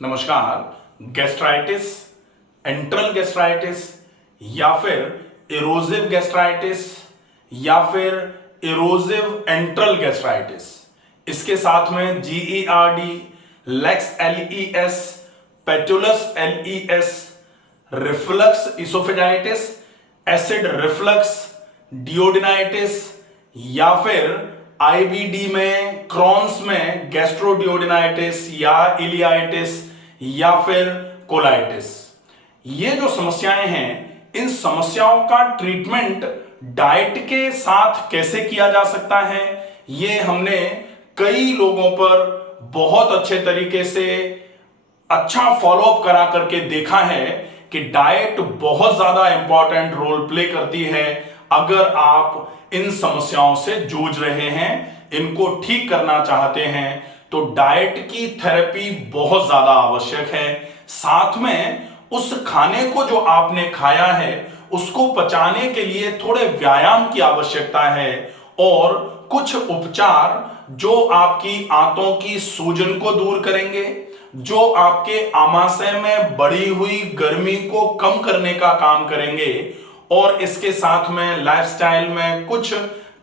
नमस्कार। Gastritis, enteral gastritis या फिर इरोजिव गैस्ट्राइटिस या फिर इरोजिव एंट्रल गैस्ट्राइटिस, इसके साथ में GERD, लेक्स LES, patulous LES, reflux oesophagitis, acid reflux, duodenitis या फिर IBD में, क्रॉन्स में गैस्ट्रोडियोडिनाइटिस या इलियाइटिस या फिर कोलाइटिस। ये जो समस्याएं हैं, इन समस्याओं का ट्रीटमेंट डाइट के साथ कैसे किया जा सकता है, ये हमने कई लोगों पर बहुत अच्छे तरीके से अच्छा फॉलोअप करा करके देखा है कि डाइट बहुत ज्यादा इंपॉर्टेंट रोल प्ले करती है। अगर आप इन समस्याओं से जूझ रहे हैं, इनको ठीक करना चाहते हैं, तो डाइट की थेरेपी बहुत ज्यादा आवश्यक है। साथ में उस खाने को जो आपने खाया है उसको पचाने के लिए थोड़े व्यायाम की आवश्यकता है और कुछ उपचार जो आपकी आंतों की सूजन को दूर करेंगे, जो आपके आमाशय में बढ़ी हुई गर्मी को कम करने का काम करेंगे और इसके साथ में लाइफस्टाइल में कुछ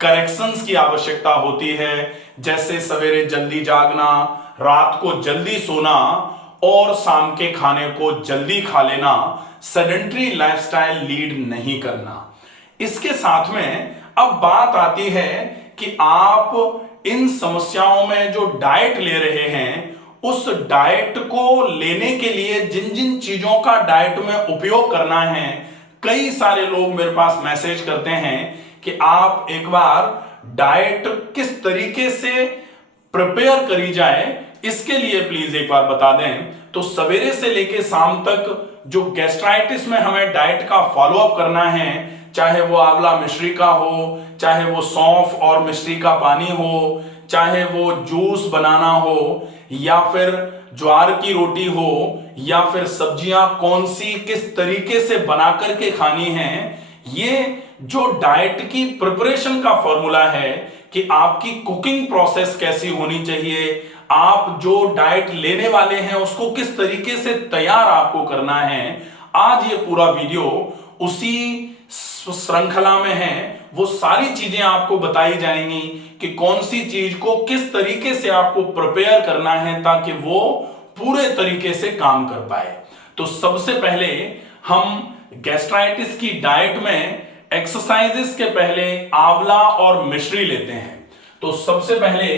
करेक्शंस की आवश्यकता होती है, जैसे सवेरे जल्दी जागना, रात को जल्दी सोना और शाम के खाने को जल्दी खा लेना, सेडेंटरी लाइफस्टाइल लीड नहीं करना। इसके साथ में अब बात आती है कि आप इन समस्याओं में जो डाइट ले रहे हैं, उस डाइट को लेने के लिए जिन जिन चीजों का डाइट में उपयोग करना है, कई सारे लोग मेरे पास मैसेज करते हैं कि आप एक बार डाइट किस तरीके से प्रिपेयर करी जाए, इसके लिए प्लीज एक बार बता दें। तो सवेरे से लेके शाम तक जो गैस्ट्राइटिस में हमें डाइट का फॉलोअप करना है, चाहे वो आंवला मिश्री का हो, चाहे वो सौंफ और मिश्री का पानी हो, चाहे वो जूस बनाना हो, या फिर ज्वार की रोटी हो, या फिर सब्जियां कौन सी किस तरीके से बना करके खानी है, ये जो डाइट की प्रिपरेशन का फॉर्मूला है कि आपकी कुकिंग प्रोसेस कैसी होनी चाहिए, आप जो डाइट लेने वाले हैं उसको किस तरीके से तैयार आपको करना है, आज ये पूरा वीडियो उसी श्रृंखला में है। वो सारी चीजें आपको बताई जाएंगी कि कौन सी चीज को किस तरीके से आपको प्रिपेयर करना है ताकि वो पूरे तरीके से काम कर पाए। तो सबसे पहले हम गैस्ट्राइटिस की डाइट में एक्सरसाइजेस के पहले आंवला और मिश्री लेते हैं। तो सबसे पहले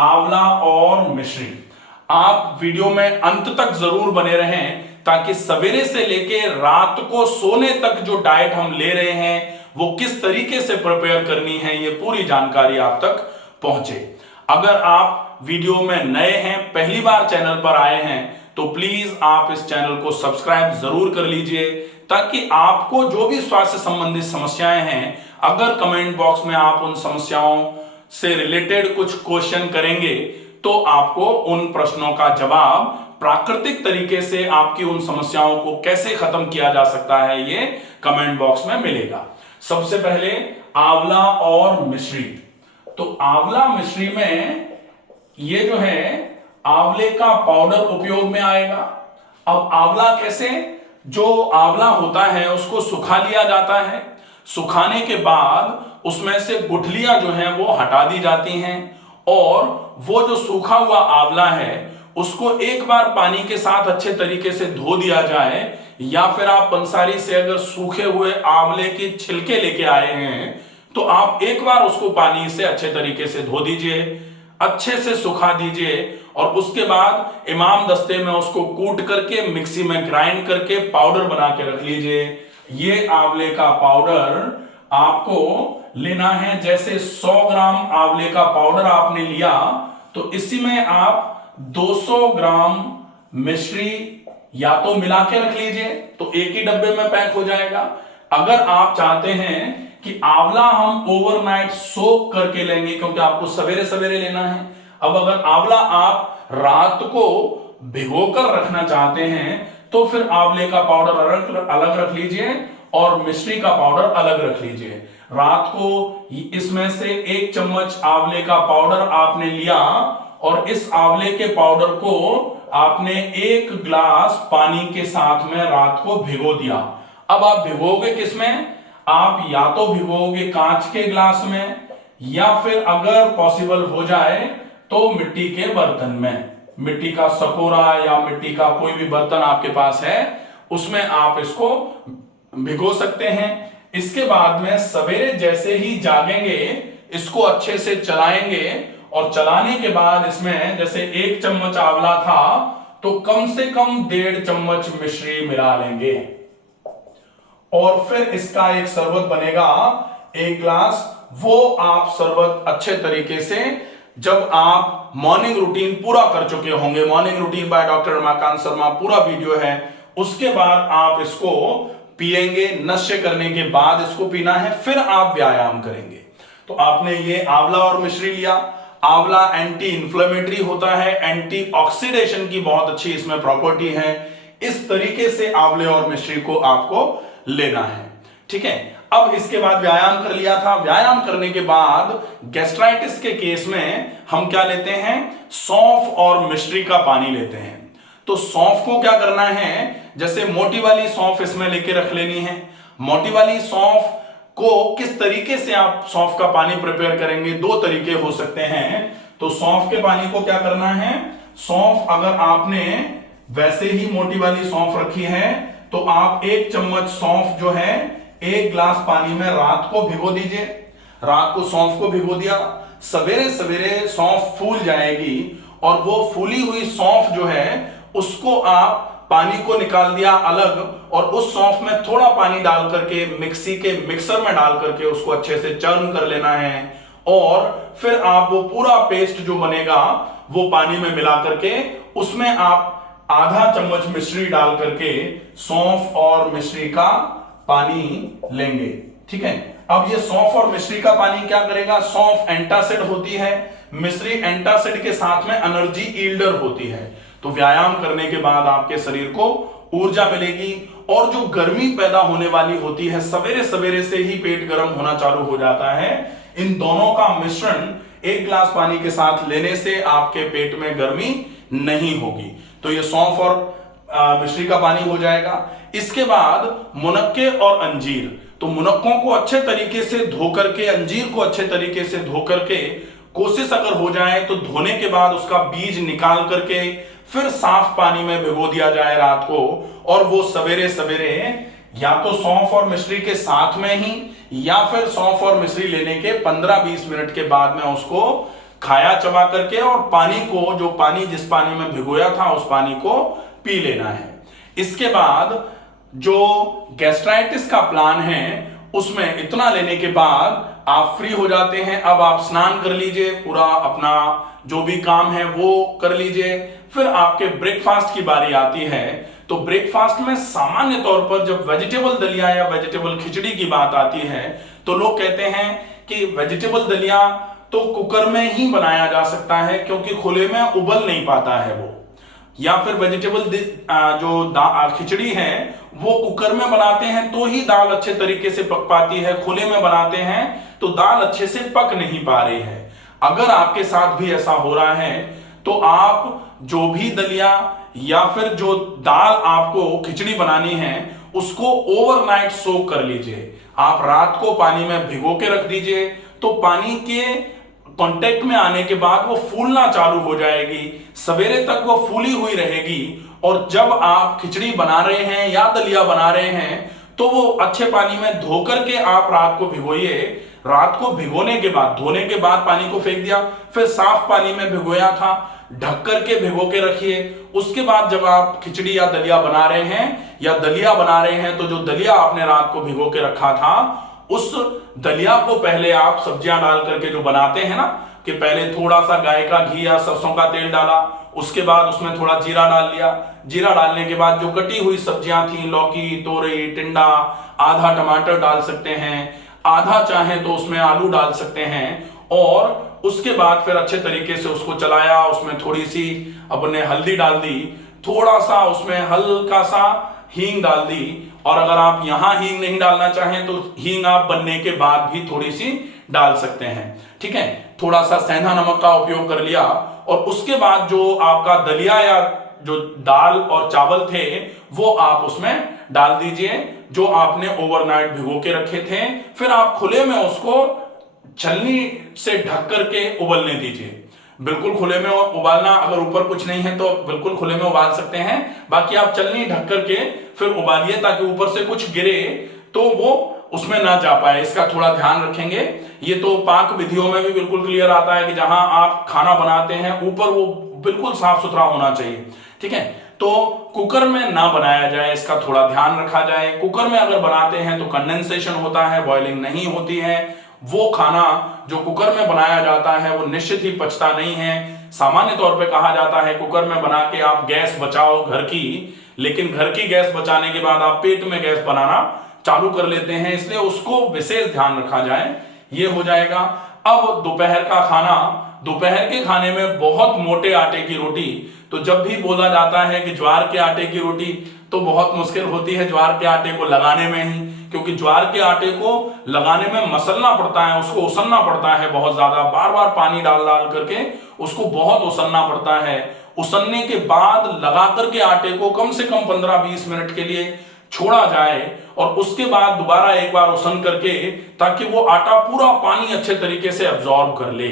आंवला और मिश्री, आप वीडियो में अंत तक जरूर बने रहें ताकि सवेरे से लेके रात को सोने तक जो डाइट हम ले रहे हैं वो किस तरीके से प्रिपेयर करनी है, ये पूरी जानकारी आप तक पहुंचे। अगर आप वीडियो में नए हैं, पहली बार चैनल पर आए हैं, तो प्लीज आप इस चैनल को सब्सक्राइब जरूर कर लीजिए ताकि आपको जो भी स्वास्थ्य संबंधित समस्याएं हैं, अगर कमेंट बॉक्स में आप उन समस्याओं से रिलेटेड कुछ क्वेश्चन करेंगे तो आपको उन प्रश्नों का जवाब प्राकृतिक तरीके से आपकी उन समस्याओं को कैसे खत्म किया जा सकता है, ये कमेंट बॉक्स में मिलेगा। सबसे पहले आंवला और मिश्री। तो आंवला मिश्री में ये जो है आंवले का पाउडर उपयोग में आएगा। अब आंवला कैसे, जो आंवला होता है उसको सुखा लिया जाता है, सुखाने के बाद उसमें से गुठलियां जो हैं वो हटा दी जाती हैं और वो जो सूखा हुआ आंवला है उसको एक बार पानी के साथ अच्छे तरीके से धो दिया जाए, या फिर आप पंसारी से अगर सूखे हुए आंवले के छिलके लेके आए हैं तो आप एक बार उसको पानी से अच्छे तरीके से धो दीजिए, अच्छे से सुखा दीजिए और उसके बाद इमाम दस्ते में उसको कूट करके मिक्सी में ग्राइंड करके पाउडर बना के रख लीजिए। ये आंवले का पाउडर आपको लेना है। जैसे 100 ग्राम आंवले का पाउडर आपने लिया तो इसी में आप 200 ग्राम मिश्री या तो मिला के रख लीजिए, तो एक ही डब्बे में पैक हो जाएगा। अगर आप चाहते हैं कि आंवला हम ओवरनाइट सोक करके लेंगे, क्योंकि आपको सवेरे सवेरे लेना है, अब अगर आंवला आप रात को भिगोकर रखना चाहते हैं तो फिर आंवले का पाउडर अलग रख लीजिए और मिश्री का पाउडर अलग रख लीजिए। रात को इसमें से 1 चम्मच आंवले का पाउडर आपने लिया और इस आंवले के पाउडर को आपने 1 ग्लास पानी के साथ में रात को भिगो दिया। अब आप भिगोगे किसमें? आप या तो भिगोगे कांच के ग्लास में, या फिर अगर पॉसिबल हो जाए तो मिट्टी के बर्तन में, मिट्टी का सकोरा या मिट्टी का कोई भी बर्तन आपके पास है उसमें आप इसको भिगो सकते हैं। इसके बाद में सवेरे जैसे ही जागेंगे इसको अच्छे से चलाएंगे, और चलाने के बाद इसमें जैसे 1 चम्मच आंवला था तो कम से कम 1.5 चम्मच मिश्री मिला लेंगे, और फिर इसका एक शरबत बनेगा 1 ग्लास। वो आप शरबत अच्छे तरीके से जब आप मॉर्निंग रूटीन पूरा कर चुके होंगे, morning routine by doctor Ramakant Sharma पूरा वीडियो है, उसके बाद आप इसको पिएंगे। नशे करने के बाद इसको पीना है, फिर आप व्यायाम करेंगे। तो आपने ये आंवला और मिश्री लिया। आंवला एंटी इंफ्लेमेटरी होता है, एंटी ऑक्सीडेशन की बहुत अच्छी इसमें प्रॉपर्टी है। इस तरीके से आंवले और मिश्री को आपको लेना है, ठीक है। अब इसके बाद व्यायाम कर लिया था। व्यायाम करने के बाद गैस्ट्राइटिस के केस में हम क्या लेते हैं? सौंफ और मिश्री का पानी लेते हैं। तो सौंफ को क्या करना है, जैसे मोटी वाली सौंफ इसमें लेके रख लेनी है। मोटी वाली सौंफ को किस तरीके से आप सौंफ का पानी प्रिपेयर करेंगे? 2 तरीके हो सकते हैं। तो सौंफ के पानी को क्या करना है, सौंफ अगर आपने वैसे ही मोटी वाली सौंफ रखी है तो आप 1 चम्मच सौंफ जो है 1 ग्लास पानी में रात को भिगो दीजिए। रात को सौंफ को भिगो दिया, सवेरे सवेरे सौंफ फूल जाएगी, और वो फूली हुई सौंफ जो है उसको आप पानी को निकाल दिया अलग, और उस सौंफ में थोड़ा पानी डाल करके मिक्सी के मिक्सर में डाल करके उसको अच्छे से चर्न कर लेना है, और फिर आप वो पूरा पेस्ट जो बनेगा वो पानी में मिला करके उसमें आप आधा चम्मच मिश्री डाल करके सौंफ और मिश्री का पानी लेंगे, ठीक है। अब ये सौंफ और मिश्री का पानी क्या करेगा? सौंफ एंटासिड होती है, मिश्री एंटासिड के साथ में एनर्जी ईल्डर होती है। तो व्यायाम करने के बाद आपके शरीर को ऊर्जा मिलेगी, और जो गर्मी पैदा होने वाली होती है, सवेरे सवेरे से ही पेट गर्म होना चालू हो जाता है। इन दोनों का मिश्रण 1 ग्लास पानी के साथ लेने से आपके पेट में गर्मी नहीं होगी। तो ये सौंफ और मिश्री का पानी हो जाएगा। इसके बाद मुनक्के और अंजीर। तो मुनक्कों को अच्छे तरीके से धो करके, अंजीर को अच्छे तरीके से धो करके, कोशिश अगर हो जाए तो धोने के बाद उसका बीज निकाल करके फिर साफ पानी में भिगो दिया जाए रात को, और वो सवेरे सवेरे या तो सौंफ और मिश्री के साथ में ही, या फिर सौंफ और मिश्री लेने के 15-20 मिनट के बाद में उसको खाया चबा करके, और पानी को, जो पानी जिस पानी में भिगोया था उस पानी को पी लेना है। इसके बाद जो गैस्ट्राइटिस का प्लान है उसमें इतना लेने के बाद आप फ्री हो जाते हैं। अब आप स्नान कर लीजिए, पूरा अपना जो भी काम है वो कर लीजिए। फिर आपके ब्रेकफास्ट की बारी आती है। तो ब्रेकफास्ट में सामान्य तौर पर जब वेजिटेबल दलिया या वेजिटेबल खिचड़ी की बात आती है तो लोग कहते हैं कि वेजिटेबल दलिया तो कुकर में ही बनाया जा सकता है, क्योंकि खुले में उबल नहीं पाता है वो, या फिर वेजिटेबल जो खिचड़ी है वो कुकर में बनाते हैं तो ही दाल अच्छे तरीके से पक पाती है, खुले में बनाते हैं तो दाल अच्छे से पक नहीं पा रही है। अगर आपके साथ भी ऐसा हो रहा है तो आप जो भी दलिया या फिर जो दाल आपको खिचड़ी बनानी है उसको ओवरनाइट सोक कर लीजिए। आप रात को पानी में भिगो के रख दीजिए, तो पानी के कांटेक्ट में आने के बाद वो फूलना चालू हो जाएगी, सवेरे तक वो फूली हुई रहेगी, और जब आप खिचड़ी बना रहे हैं या दलिया बना रहे हैं तो वो अच्छे पानी में धो करके आप रात को भिगोइए। रात को भिगोने के बाद, धोने के बाद पानी को फेंक दिया, फिर साफ पानी में भिगोया था, ढक करके भिगो के रखिए। उसके बाद जब आप खिचड़ी या दलिया बना रहे हैं या दलिया बना रहे हैं तो जो दलिया आपने रात को भिगो के रखा था उस दलिया को पहले आप सब्जियां डाल करके जो बनाते हैं ना, कि पहले थोड़ा सा गाय का घी या सरसों का तेल डाला, उसके बाद उसमें थोड़ा जीरा डाल लिया। जीरा डालने के बाद जो कटी हुई सब्जियां थी, लौकी, तोरई, टिंडा, आधा टमाटर डाल सकते हैं, आधा चाहे तो उसमें आलू डाल सकते हैं, और उसके बाद फिर अच्छे तरीके से उसको चलाया। उसमें थोड़ी सी अपने हल्दी डाल दी, थोड़ा सा उसमें हल्का सा हींग डाल दी, और अगर आप यहां हींग नहीं डालना चाहें तो हींग आप बनने के बाद भी थोड़ी सी डाल सकते हैं, ठीक है। थोड़ा सा सेंधा नमक का उपयोग कर लिया, और उसके बाद जो आपका दलिया या जो दाल और चावल थे वो आप उसमें डाल दीजिए जो आपने ओवरनाइट भिगो के रखे थे। फिर आप खुले में उसको छलनी से ढक करके उबलने दीजिए। बिल्कुल खुले में उबालना, अगर ऊपर कुछ नहीं है तो बिल्कुल खुले में उबाल सकते हैं, बाकी आप छलनी ढक करके फिर उबालिए ताकि ऊपर से कुछ गिरे तो वो उसमें ना जा पाए, इसका थोड़ा ध्यान रखेंगे। ये तो पाक विधियों में भी बिल्कुल क्लियर आता है कि जहां आप खाना बनाते हैं ऊपर वो बिल्कुल साफ सुथरा होना चाहिए, ठीक है। तो कुकर में ना बनाया जाए, इसका थोड़ा ध्यान रखा जाए। कुकर में अगर बनाते हैं तो कंडेंसेशन होता है, बॉइलिंग नहीं होती है। वो खाना जो कुकर में बनाया जाता है वो निश्चित ही पचता नहीं है। सामान्य तौर पे कहा जाता है कुकर में बना के आप गैस बचाओ घर की, लेकिन घर की गैस बचाने के बाद आप पेट में गैस बनाना चालू कर लेते हैं, इसलिए उसको विशेष ध्यान रखा जाए। ये हो जाएगा। अब दोपहर का खाना, दोपहर के खाने में बहुत मोटे आटे की रोटी, तो जब भी बोला जाता है कि ज्वार के आटे की रोटी, तो बहुत मुश्किल होती है ज्वार के आटे को लगाने में ही, क्योंकि ज्वार के आटे को लगाने में मसलना पड़ता है, उसको उसलना पड़ता है बहुत ज्यादा, बार बार पानी डाल डाल करके उसको बहुत उसलना पड़ता है। उसलने के बाद लगा करके आटे को कम से कम 15-20 मिनट के लिए छोड़ा जाए और उसके बाद दोबारा एक बार उसन करके, ताकि वो आटा पूरा पानी अच्छे तरीके से अब्सॉर्ब कर ले।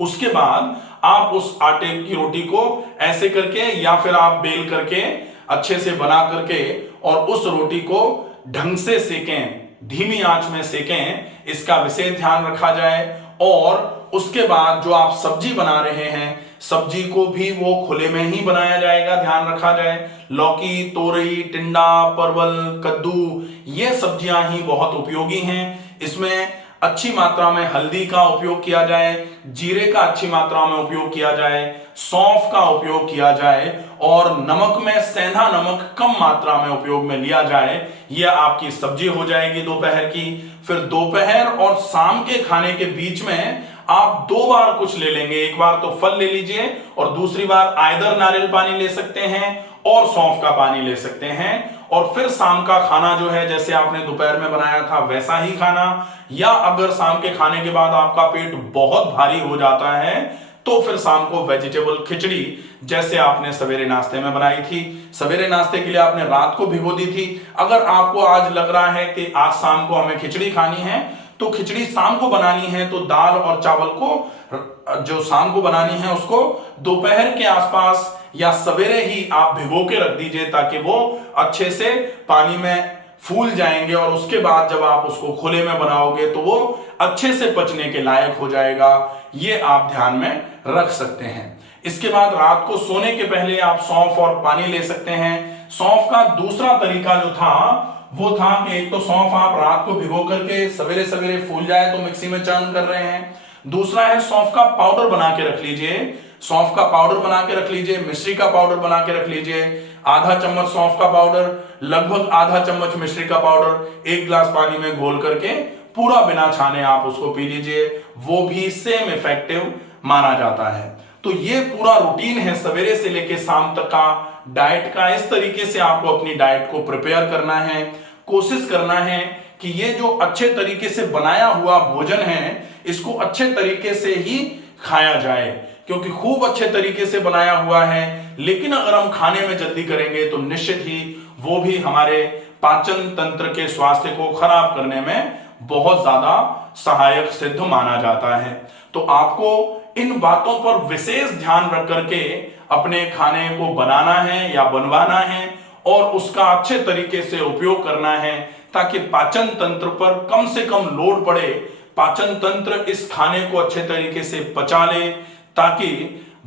उसके बाद आप उस आटे की रोटी को ऐसे करके या फिर आप बेल करके अच्छे से बना करके और उस रोटी को ढंग से सेकें, धीमी आंच में सेकें, इसका विशेष ध्यान रखा जाए। और उसके बाद जो आप सब्जी बना रहे हैं, सब्जी को भी वो खुले में ही बनाया जाएगा, ध्यान रखा जाए। लौकी, तोरई, टिंडा, परवल, कद्दू, ये सब्जियां ही बहुत उपयोगी हैं। इसमें अच्छी मात्रा में हल्दी का उपयोग किया जाए, जीरे का अच्छी मात्रा में उपयोग किया जाए, सौंफ का उपयोग किया जाए और नमक में सेंधा नमक कम मात्रा में उपयोग में लिया जाए। यह आपकी सब्जी हो जाएगी दोपहर की। फिर दोपहर और शाम के खाने के बीच में आप 2 बार कुछ ले लेंगे। एक बार तो फल ले लीजिए और दूसरी बार आइदर नारियल पानी ले सकते हैं और सौंफ का पानी ले सकते हैं। और फिर शाम का खाना जो है जैसे आपने दोपहर में बनाया था वैसा ही खाना, या अगर शाम के खाने के बाद आपका पेट बहुत भारी हो जाता है तो फिर शाम को वेजिटेबल खिचड़ी जैसे आपने सवेरे नाश्ते में बनाई थी, सवेरे नाश्ते के लिए आपने रात को भिगो दी थी। अगर आपको आज लग रहा है कि आज शाम को हमें खिचड़ी खानी है तो खिचड़ी शाम को बनानी है, तो दाल और चावल को जो शाम को बनानी है उसको दोपहर के आसपास या सवेरे ही आप भिगो के रख दीजिए, ताकि वो अच्छे से पानी में फूल जाएंगे और उसके बाद जब आप उसको खुले में बनाओगे तो वो अच्छे से पचने के लायक हो जाएगा। ये आप ध्यान में रख सकते हैं। इसके बाद रात को सोने के पहले आप सौंफ और पानी ले सकते हैं। सौंफ का दूसरा तरीका जो था वो था कि एक तो सौंफ आप रात को भिगो करके सवेरे सवेरे फूल जाए तो मिक्सी में चर्न कर रहे हैं। दूसरा है सौंफ का पाउडर बना के रख लीजिए, सौंफ का पाउडर बना के रख लीजिए, मिश्री का पाउडर बना के रख लीजिए। आधा चम्मच सौंफ का पाउडर, लगभग आधा चम्मच मिश्री का पाउडर 1 गिलास पानी में घोल करके पूरा बिना छाने आप उसको पी लीजिए, वो भी सेम इफेक्टिव माना जाता है। तो ये पूरा रूटीन है सवेरे से लेके शाम तक का डाइट का। इस तरीके से आपको अपनी डाइट को प्रिपेयर करना है। कोशिश करना है कि ये जो अच्छे तरीके से बनाया हुआ भोजन है इसको अच्छे तरीके से ही खाया जाए, क्योंकि खूब अच्छे तरीके से बनाया हुआ है, लेकिन अगर हम खाने में जल्दी करेंगे तो निश्चित ही वो भी हमारे पाचन तंत्र के स्वास्थ्य को खराब करने में बहुत ज्यादा सहायक सिद्ध माना जाता है। तो आपको इन बातों पर विशेष ध्यान रख करके अपने खाने को बनाना है या बनवाना है और उसका अच्छे तरीके से उपयोग करना है, ताकि पाचन तंत्र पर कम से कम लोड पड़े, पाचन तंत्र इस खाने को अच्छे तरीके से पचा ले, ताकि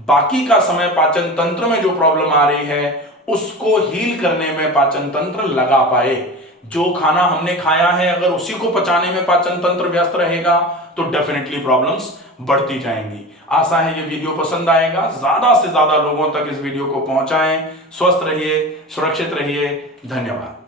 बाकी का समय पाचन तंत्र में जो प्रॉब्लम आ रही है उसको हील करने में पाचन तंत्र लगा पाए। जो खाना हमने खाया है अगर उसी को पचाने में पाचन तंत्र व्यस्त रहेगा तो डेफिनेटली प्रॉब्लम्स बढ़ती जाएंगी। आशा है ये वीडियो पसंद आएगा, ज्यादा से ज्यादा लोगों तक इस वीडियो को पहुंचाएं। स्वस्थ रहिए, सुरक्षित रहिए। धन्यवाद।